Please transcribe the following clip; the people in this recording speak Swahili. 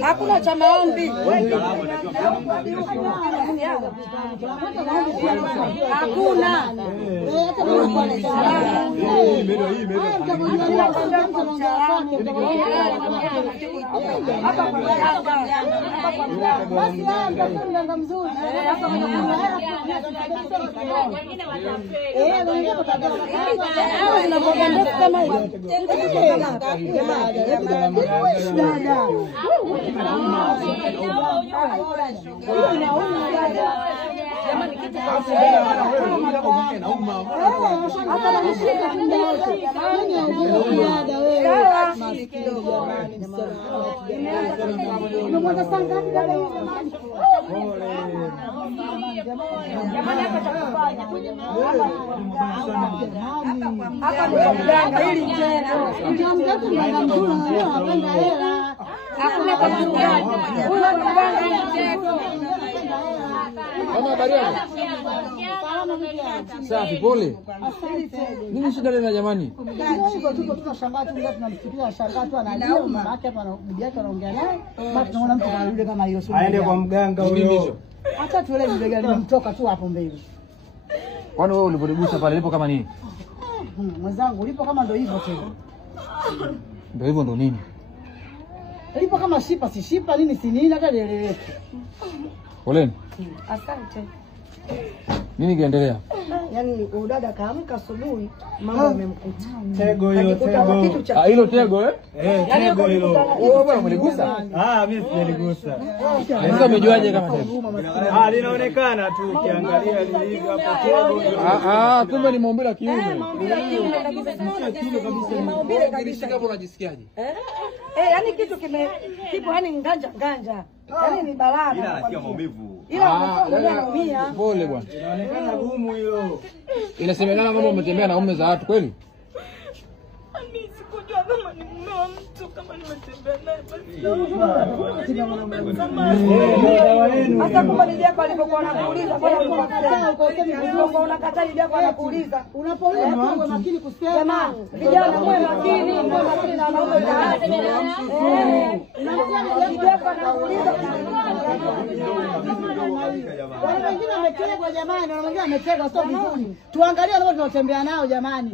Hakuna cha maombi. Hakuna. Safi, pole. Nini shida leo jamani? Tuko tunashangaa tu tunamsikia shangaa tu analia mama yake hapa na bibi yake anaongea naye. Basi tunaona mtu anarudi kama hiyo sio. Aende kwa mganga huyo. Hata tuele mbega limemtoka tu hapo mbele. Kwani wewe ulipodegusa pale lipo kama nini? Mwenzangu lipo kama ndio hivyo tena. Ndio hivyo ndo nini? Lipo kama shipa si shipa nini si nini hata lieleweke. Poleni. Asante. Nini kiendelea? Yaani udada kaamka asubuhi mambo yamemkuta. Tego hilo tego. Ah, hilo tego eh? Tego hilo. Wewe bwana umeligusa? Mimi sijaligusa. Sasa umejuaje kama tego? Linaonekana tu ukiangalia lilivyo hapo tego. Kumbe ni maumbile ya kiume. Maumbile kabisa. Kama unajisikiaje? Yaani kitu kipo yani nganja. Yaani ni balaa. Ila anasikia maumivu. Ila anaumia. Pole bwana. Inaonekana gumu hilo. Inasemekana kama umetembea na ume za watu kweli? Mimi sikujua kama ni mume wa mtu, kama nimetembea naye basi. Hata kama ni yako alipokuwa anakuuliza bwana ulikuwa unakataa ile yako anakuuliza. Unapouliza mambo makini kusikia. Jamani, vijana mwe makini na wanaume tayari. Wale wengine wametegwa jamani, wale wengine wametegwa sio vizuri. Tuangalie wale tunatembea nao jamani.